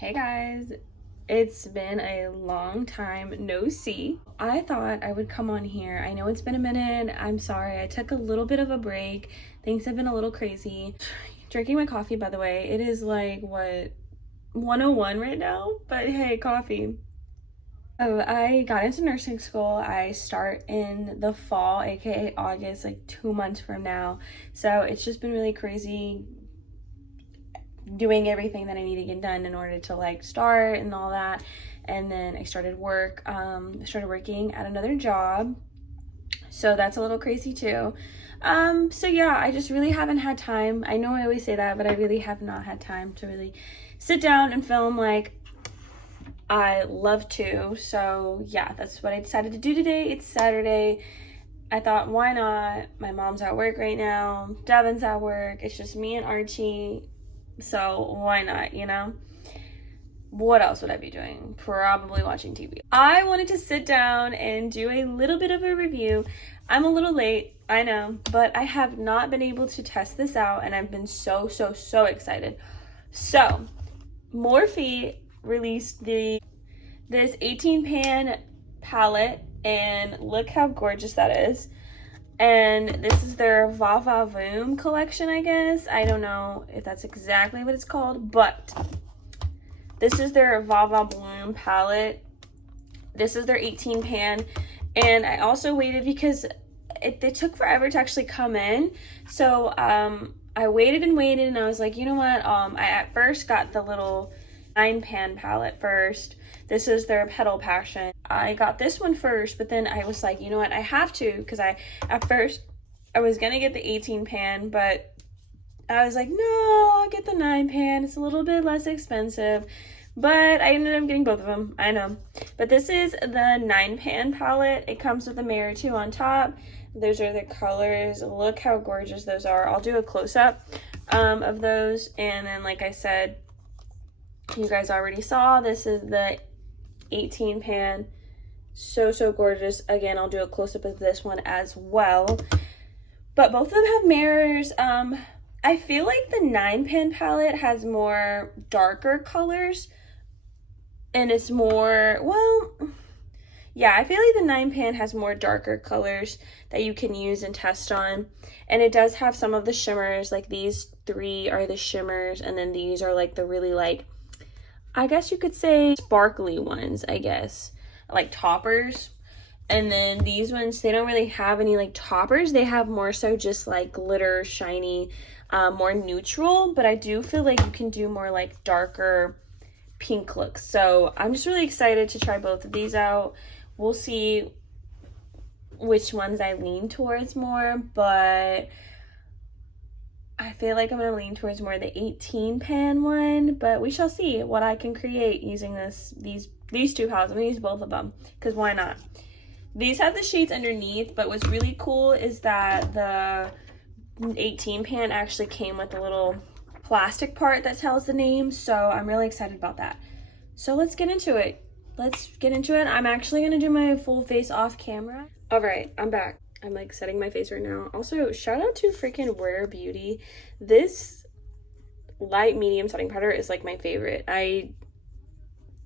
Hey guys, it's been a long time no see. I thought I would come on here. I know it's been a minute. I'm sorry. I took a little bit of a break. Things have been a little crazy. Drinking my coffee, by the way. It is like, what, 101 right now? But hey, coffee. Oh, I got into nursing school. I start in the fall, aka August, like 2 months from now. So it's just been really crazy doing everything that I need to get done in order to like start and all that. And then I started working at another job. So that's a little crazy too. So yeah, I just really haven't had time. I know I always say that, but I really have not had time to really sit down and film like I love to. So yeah, that's what I decided to do today. It's Saturday. I thought, why not? My mom's at work right now. Devin's at work. It's just me and Archie. So why not, you know? What else would I be doing? Probably watching TV. I wanted to sit down and do a little bit of a review. I'm a little late, I know, but I have not been able to test this out and I've been so excited. So, Morphe released this 18 pan palette and look how gorgeous that is. And this is their Va Va Voom collection, I guess. I don't know if that's exactly what it's called, but this is their Va Va Voom palette. This is their 18 pan. And I also waited because it took forever to actually come in. So I waited and I was like, you know what? I at first got the little 9 pan palette first. This is their Petal Passion. I got this one first, but then I was like, you know what? I have to, because at first I was gonna get the 18 pan, but I was like, no, I'll get the 9 pan. It's a little bit less expensive, but I ended up getting both of them. I know. But this is the 9 pan palette. It comes with a mirror too on top. Those are the colors. Look how gorgeous those are. I'll do a close-up of those. And then, like I said, you guys already saw, this is the 18 pan. So gorgeous. Again, I'll do a close-up of this one as well. But both of them have mirrors. I feel like the 9 pan palette has more darker colors. And it's more, well, yeah, I feel like the 9 pan has more darker colors that you can use and test on. And it does have some of the shimmers. Like these 3 are the shimmers. And then these are like the really like, I guess you could say sparkly ones, I guess, like toppers. And then these ones, they don't really have any like toppers. They have more so just like glitter, shiny, more neutral. But I do feel like you can do more like darker pink looks. So I'm just really excited to try both of these out. We'll see which ones I lean towards more, but I feel like I'm going to lean towards more the 18 pan one, but we shall see what I can create using these two palettes. I'm going to use both of them, because why not? These have the shades underneath, but what's really cool is that the 18 pan actually came with a little plastic part that tells the name, so I'm really excited about that. So let's get into it. I'm actually going to do my full face off camera. All right, I'm back. I'm like setting my face right now. Also, shout out to freaking Rare Beauty. This light medium setting powder is like my favorite. I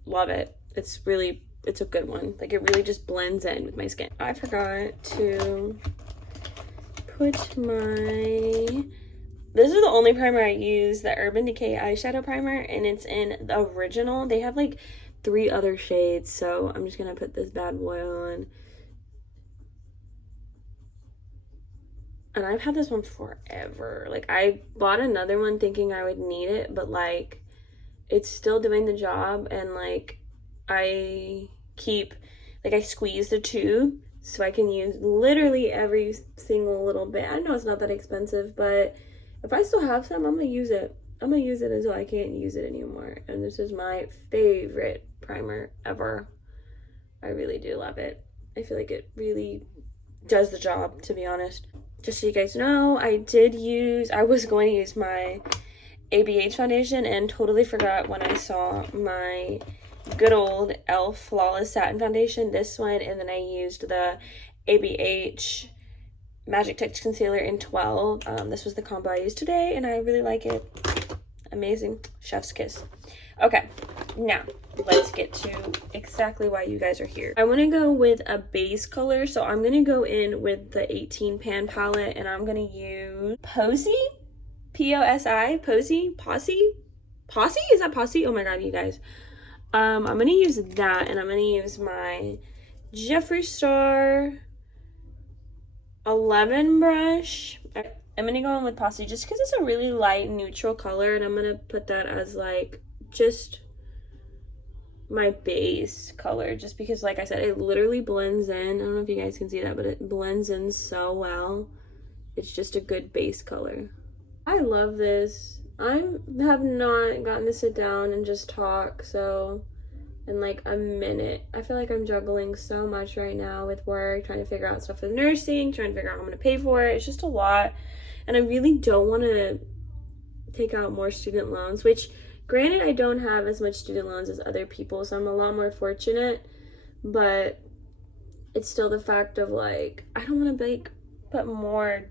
love it. It's a good one. Like it really just blends in with my skin. I forgot to put this is the only primer I use, the Urban Decay eyeshadow primer, and it's in the original. They have like 3 other shades, so I'm just gonna put this bad boy on. And I've had this one forever. Like, I bought another one thinking I would need it, but, like, it's still doing the job. And, like, I squeeze the tube so I can use literally every single little bit. I know it's not that expensive, but if I still have some, I'm going to use it. I'm going to use it until I can't use it anymore. And this is my favorite primer ever. I really do love it. I feel like it really does the job, to be honest. Just so you guys know, I was going to use my ABH foundation and totally forgot when I saw my good old e.l.f. Flawless Satin Foundation, this one, and then I used the ABH Magic Touch Concealer in 12. This was the combo I used today, and I really like it. amazing. Chef's kiss. Okay, now let's get to exactly why you guys are here. I want to go with a base color, so I'm going to go in with the 18 pan palette, and I'm going to use Posy? P-O-S-I? Posy? Posse? Posse? Is that Posse? Oh my god, you guys. I'm going to use that, and I'm going to use my Jeffree Star 11 brush. I'm going to go in with Posse just because it's a really light neutral color, and I'm going to put that as like just my base color, just because like I said, it literally blends in. I don't know if you guys can see that, but it blends in so well. It's just a good base color. I love this. I have not gotten to sit down and just talk so in like a minute. I feel like I'm juggling so much right now with work, trying to figure out stuff with nursing, trying to figure out how I'm gonna pay for it. It's just a lot, and I really don't want to take out more student loans, which granted, I don't have as much student loans as other people, so I'm a lot more fortunate, but it's still the fact of like, I don't want to like put more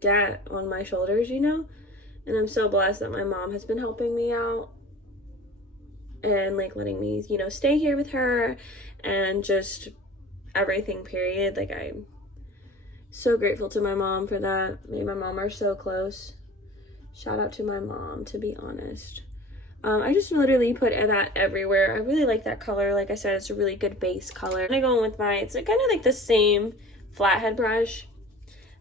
debt on my shoulders, you know? And I'm so blessed that my mom has been helping me out and like letting me, you know, stay here with her and just everything, period. Like, I'm so grateful to my mom for that. Me and my mom are so close. Shout out to my mom, to be honest. I just literally put that everywhere. I really like that color. Like I said, it's a really good base color. I'm gonna go in with my, it's kind of like the same flathead brush.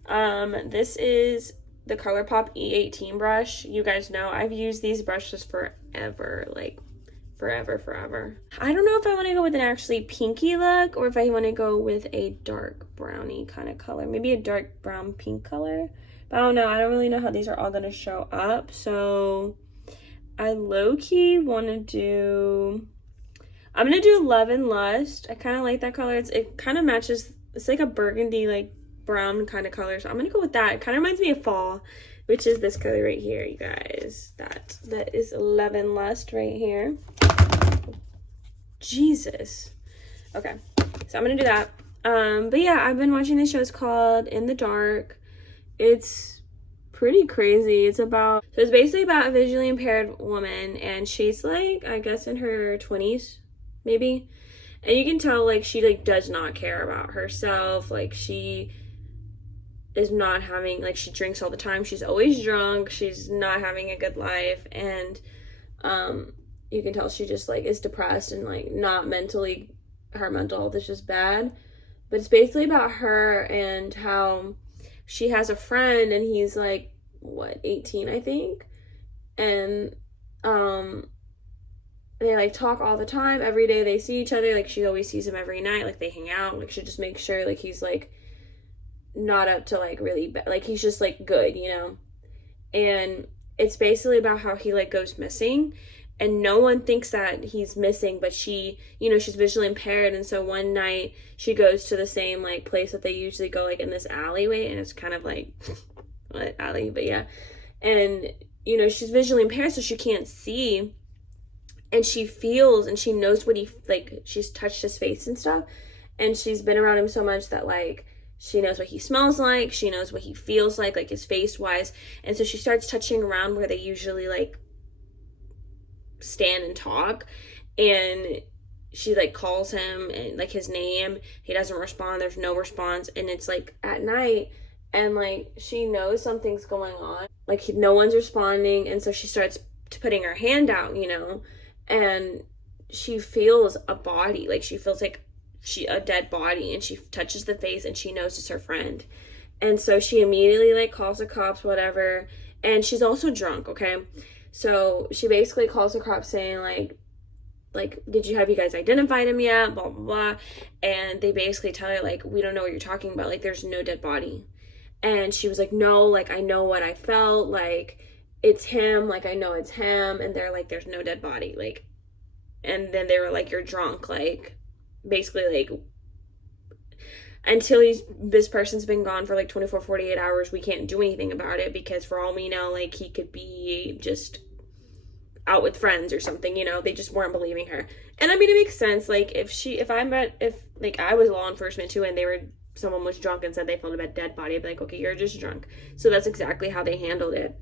This is the ColourPop E18 brush. You guys know I've used these brushes forever, like forever. I don't know if I want to go with an actually pinky look or if I want to go with a dark brownie kind of color. Maybe a dark brown pink color. But I don't know. I don't really know how these are all going to show up. So I low-key want to do... I'm going to do Love and Lust. I kind of like that color. It kind of matches... It's like a burgundy, like, brown kind of color. So I'm going to go with that. It kind of reminds me of fall, which is this color right here, you guys. That is Love and Lust right here. Jesus. Okay. So I'm going to do that. But yeah, I've been watching this show. It's called In the Dark. It's pretty crazy. It's basically about a visually impaired woman, and she's like, I guess in her 20s, maybe. And you can tell, like, she, like, does not care about herself. Like, she is not having, like, she drinks all the time. She's always drunk. She's not having a good life. And, you can tell she just, like, is depressed and, like, not mentally, her mental health is just bad. But it's basically about her and how she has a friend, and he's like, what, 18, I think? And they like talk all the time. Every day they see each other. Like, she always sees him every night. Like, they hang out. Like, she just makes sure like he's like not up to like really bad. Like, he's just like good, you know? And it's basically about how he like goes missing, and no one thinks that he's missing, but she, you know, she's visually impaired. And so one night she goes to the same like place that they usually go, like in this alleyway, and it's kind of like what alley, but yeah. And you know, she's visually impaired, so she can't see, and she feels and she knows what he, like, she's touched his face and stuff, and she's been around him so much that like she knows what he smells like, she knows what he feels like his face wise. And so she starts touching around where they usually like stand and talk, and she like calls him and like his name. He doesn't respond. There's no response, and it's like at night, and like she knows something's going on, like no one's responding. And so she starts putting her hand out, you know, and she feels a body, like she feels like a dead body, and she touches the face, and she knows it's her friend. And so she immediately like calls the cops, whatever. And she's also drunk, okay? So she basically calls the cops saying like, have you guys identified him yet? Blah, blah, blah. And they basically tell her like, we don't know what you're talking about. Like, there's no dead body. And she was like, no, like, I know what I felt. Like, it's him. Like, I know it's him. And they're like, there's no dead body. Like, and then they were like, you're drunk. Like, basically like, until this person's been gone for like 24, 48 hours, we can't do anything about it, because for all we know, like, he could be just out with friends or something, you know. They just weren't believing her. And I mean, it makes sense. Like, if I was law enforcement too, and someone was drunk and said they felt a dead body, I'd be like, okay, you're just drunk. So that's exactly how they handled it.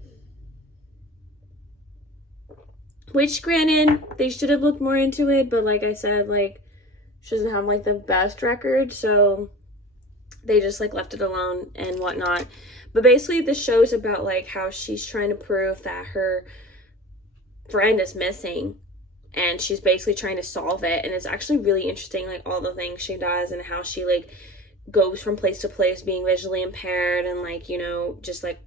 which granted, they should have looked more into it, but like I said, like, she doesn't have like the best record, so they just like left it alone and whatnot. But basically the show's about like how she's trying to prove that her friend is missing, and she's basically trying to solve it. And it's actually really interesting, like all the things she does and how she like goes from place to place being visually impaired, and like, you know, just like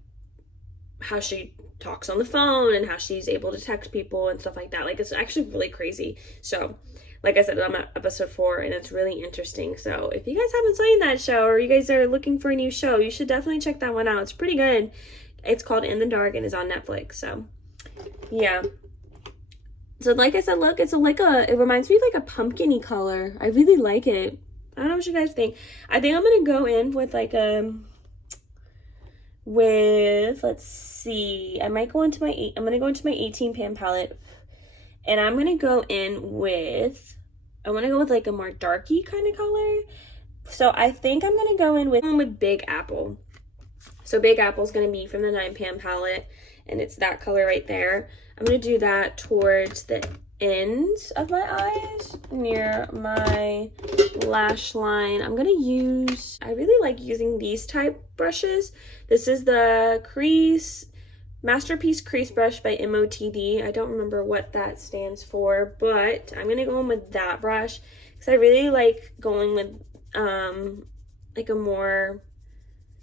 how she talks on the phone and how she's able to text people and stuff like that. Like, it's actually really crazy. So like I said, I'm at episode 4 and it's really interesting. So if you guys haven't seen that show, or you guys are looking for a new show, you should definitely check that one out. It's pretty good. It's called In the Dark and is on Netflix. So yeah. So like I said, look, it's it reminds me of like a pumpkin-y color. I really like it. I don't know what you guys think. I think I'm gonna go in with like let's see, I'm gonna go into my 18 pan palette, and I'm gonna go in with, I want to go with like a more darky kind of color. So I think I'm gonna go in with Big Apple. So Big Apple is gonna be from the 9 pan palette, and it's that color right there. I'm gonna do that towards the ends of my eyes near my lash line. I'm gonna use, I really like using these type brushes. This is the Masterpiece Crease Brush by MOTD. I don't remember what that stands for, but I'm gonna go in with that brush because I really like going with like a more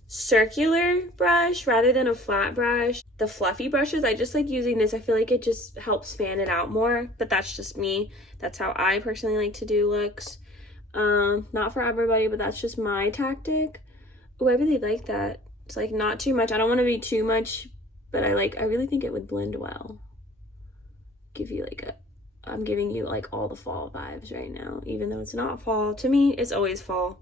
circular brush rather than a flat brush. The fluffy brushes, I just like using this. I feel like it just helps fan it out more, but that's just me. That's how I personally like to do looks. Not for everybody, but that's just my tactic. Oh, I really like that. It's like not too much. I don't want to be too much, but I really think it would blend well. Give you like I'm giving you like all the fall vibes right now, even though it's not fall. To me, it's always fall.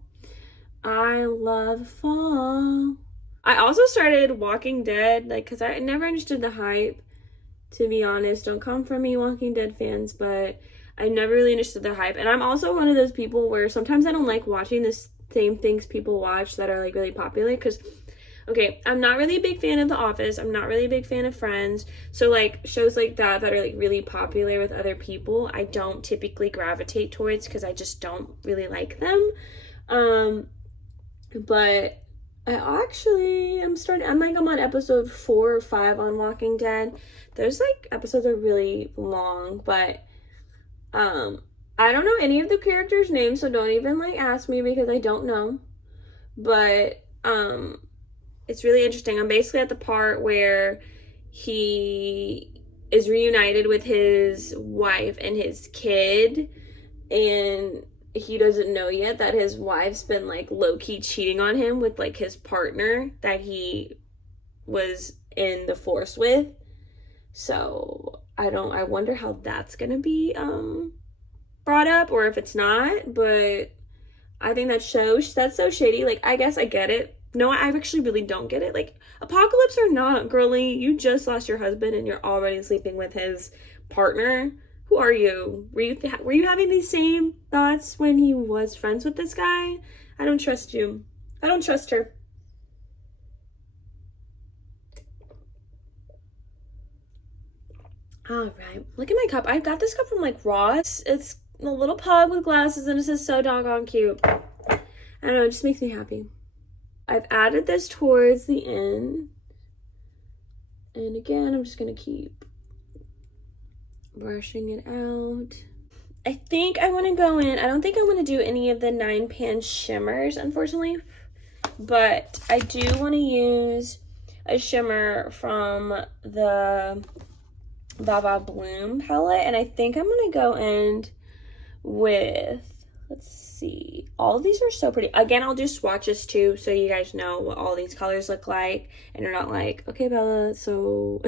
I love fall. I also started Walking Dead, like, because I never understood the hype, to be honest. Don't come for me, Walking Dead fans, but I never really understood the hype. And I'm also one of those people where sometimes I don't like watching the same things people watch that are like really popular, because okay, I'm not really a big fan of The Office. I'm not really a big fan of Friends. So like shows like that are like really popular with other people, I don't typically gravitate towards because I just don't really like them. But I'm on episode 4 or 5 on Walking Dead. There's like episodes are really long, but I don't know any of the characters' names, so don't even like ask me because I don't know. But it's really interesting. I'm basically at the part where he is reunited with his wife and his kid, and he doesn't know yet that his wife's been like low-key cheating on him with like his partner that he was in the force with. So I wonder how that's gonna be brought up, or if it's not. But I think that's so shady. Like, I guess I get it. No, I actually really don't get it. Like, apocalypse or not, girly, you just lost your husband and you're already sleeping with his partner. Who are you? Were you having these same thoughts when he was friends with this guy? I don't trust you. I don't trust her. All right, look at my cup. I got this cup from like Ross. It's a little pug with glasses and it says so doggone cute. I don't know, it just makes me happy. I've added this towards the end. And again, I'm just gonna keep brushing it out. I think I want to go in. I don't think I want to do any of the 9 pan shimmers, unfortunately. But I do want to use a shimmer from the Baba Bloom palette. And I think I'm going to go in with, let's see. All of these are so pretty. Again, I'll do swatches too, so you guys know what all these colors look like. And you're not like, okay, Bella, so...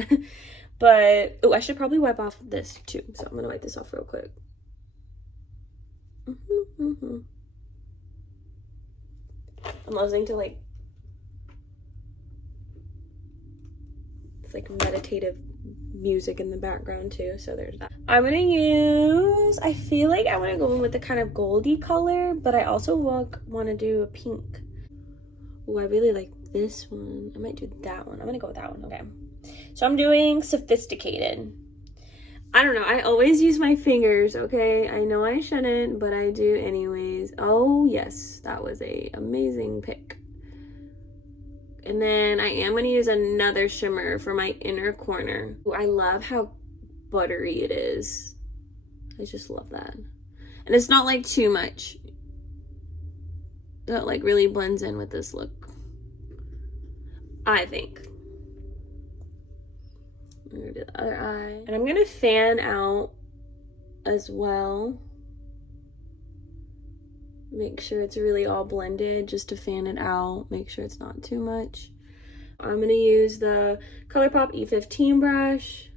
But, oh, I should probably wipe off this too. So I'm going to wipe this off real quick. I'm listening to like, it's like meditative music in the background too. So there's that. I'm going to use, I feel like I want to go in with the kind of goldy color, but I also want to do a pink. Oh, I really like this one. I might do that one. I'm going to go with that one. Okay. So I'm doing Sophisticated. I don't know. I always use my fingers, okay? I know I shouldn't, but I do anyways. Oh, yes. That was a amazing pick. And then I am going to use another shimmer for my inner corner. Ooh, I love how buttery it is. I just love that. And it's not like too much. That like really blends in with this look, I think. I'm gonna do the other eye. And I'm gonna fan out as well. Make sure it's really all blended just to fan it out. Make sure it's not too much. I'm gonna use the ColourPop E15 brush.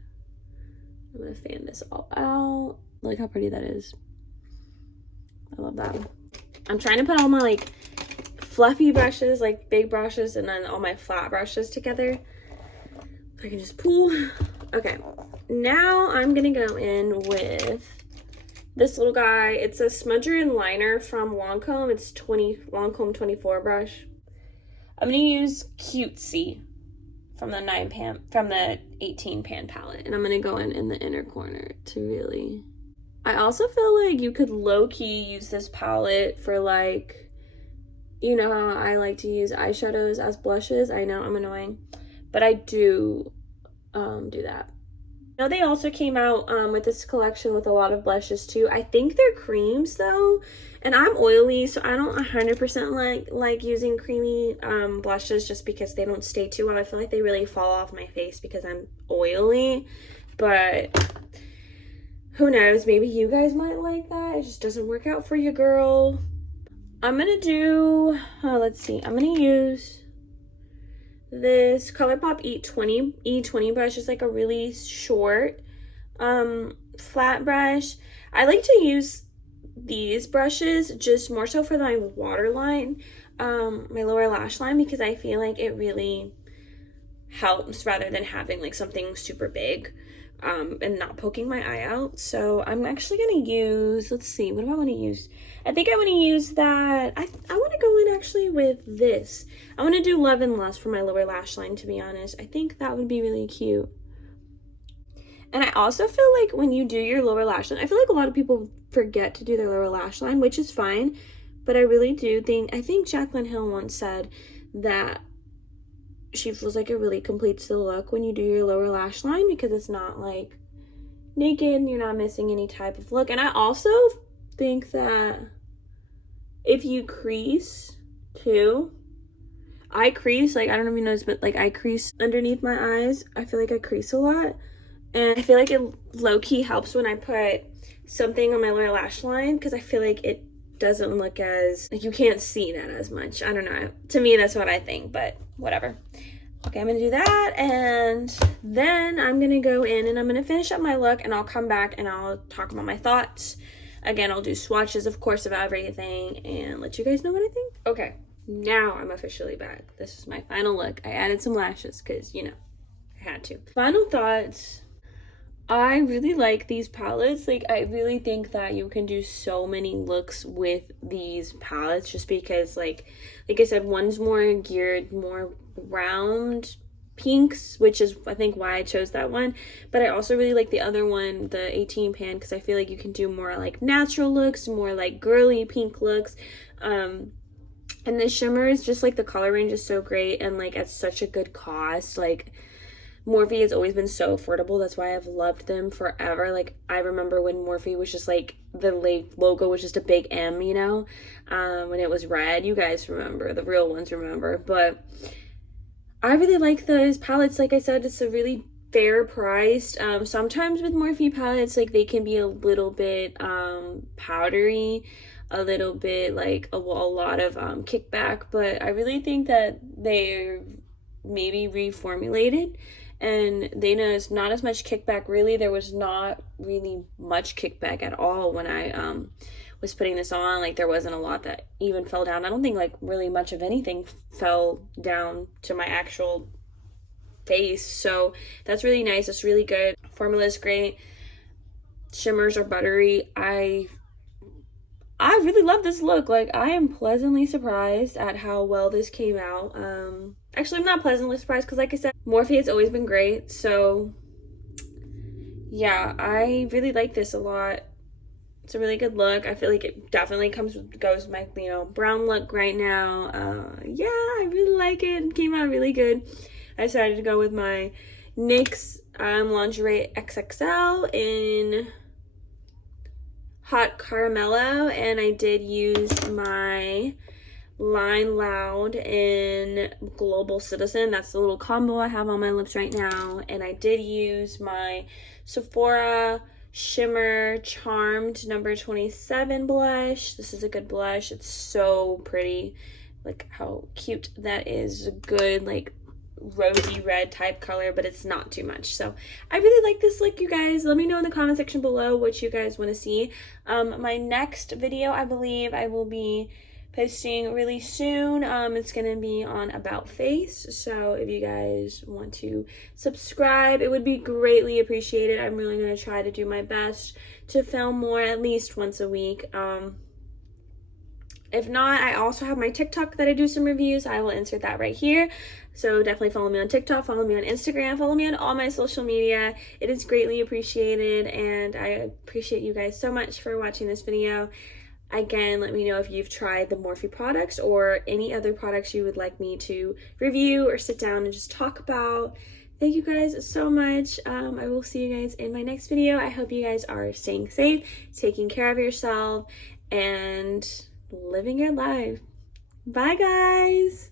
I'm gonna fan this all out. Look how pretty that is. I love that. I'm trying to put all my like fluffy brushes, like big brushes, and then all my flat brushes together. So I can just pull. Okay, now I'm gonna go in with this little guy. It's a smudger and liner from Lancome. It's Lancome 24 brush. I'm gonna use Cutesy from the 18 pan palette, and I'm gonna go in the inner corner to really. I also feel like you could low-key use this palette for like, you know how I like to use eyeshadows as blushes. I know I'm annoying, but I do that. Now they also came out with this collection with a lot of blushes too. I think they're creams though, and I'm oily, so I don't 100% like using creamy blushes just because they don't stay too well. I feel like they really fall off my face because I'm oily, but who knows, maybe you guys might like that. It just doesn't work out for you, girl. I'm gonna do, let's see, I'm gonna use this ColourPop E20 brush. Is like a really short flat brush. I like to use these brushes just more so for my waterline, my lower lash line, because I feel like it really helps rather than having like something super big and not poking my eye out. So I'm actually gonna use, let's see, what do I want to use? I think I want to use that. I want to go in actually with this. I want to do Love and Lust for my lower lash line, to be honest. I think that would be really cute. And I also feel like when you do your lower lash line, I feel like a lot of people forget to do their lower lash line, which is fine, but I really do think, I think Jaclyn Hill once said that she feels like it really completes the look when you do your lower lash line, because it's not like naked and you're not missing any type of look. And I also think that if you crease too, I crease, like, I don't know if you noticed, but like I crease underneath my eyes. I feel like I crease a lot, and I feel like it low-key helps when I put something on my lower lash line, because I feel like it doesn't look as, like, you can't see that as much. I don't know, to me that's what I think, but whatever. Okay, I'm gonna do that, and then I'm gonna go in and I'm gonna finish up my look, and I'll come back and I'll talk about my thoughts. Again, I'll do swatches, of course, of everything and let you guys know what I think. Okay, now I'm officially back. This is my final look. I added some lashes because, you know, I had to. Final thoughts. I really like these palettes. Like, I really think that you can do so many looks with these palettes, just because like I said, one's more geared, more round pinks, which is I think why I chose that one. But I also really like the other one, the 18 pan, because I feel like you can do more like natural looks, more like girly pink looks. And the shimmer is just like, the color range is so great, and like at such a good cost. Like, Morphe has always been so affordable. That's why I've loved them forever. Like, I remember when Morphe was just like, the logo was just a big M, you know, when it was red. You guys remember, the real ones remember. But I really like those palettes. Like I said, it's a really fair priced. Sometimes with Morphe palettes, like, they can be a little bit powdery, a little bit like a lot of kickback, but I really think that they're maybe reformulated, and they know it's not as much kickback. Really, there was not really much kickback at all when I was putting this on. Like, there wasn't a lot that even fell down. I don't think like really much of anything fell down to my actual face, so that's really nice. It's really good. Formula is great. Shimmers are buttery. I really love this look. Like, I am pleasantly surprised at how well this came out. Actually, I'm not pleasantly surprised, because like I said, Morphe has always been great. So yeah, I really like this a lot. It's a really good look. I feel like it definitely goes with my, brown look right now. Yeah, I really like it. It came out really good. I decided to go with my NYX lingerie XXL in Hot Caramello, and I did use my Line Loud in Global Citizen. That's the little combo I have on my lips right now. And I did use my Sephora Shimmer Charmed number 27 blush. This is a good blush. It's so pretty. Like how cute that is. A good like rosy red type color, but it's not too much. So I really like this look, you guys. Let me know in the comment section below what you guys want to see. My next video, I believe I will be posting really soon. It's gonna be on about face, so if you guys want to subscribe, it would be greatly appreciated. I'm really gonna try to do my best to film more, at least once a week. If not, I also have my TikTok that I do some reviews. I will insert that right here. So definitely follow me on TikTok, follow me on Instagram, follow me on all my social media. It is greatly appreciated, and I appreciate you guys so much for watching this video. Again, let me know if you've tried the Morphe products or any other products you would like me to review or sit down and just talk about. Thank you guys so much. I will see you guys in my next video. I hope you guys are staying safe, taking care of yourself, and living your life. Bye, guys.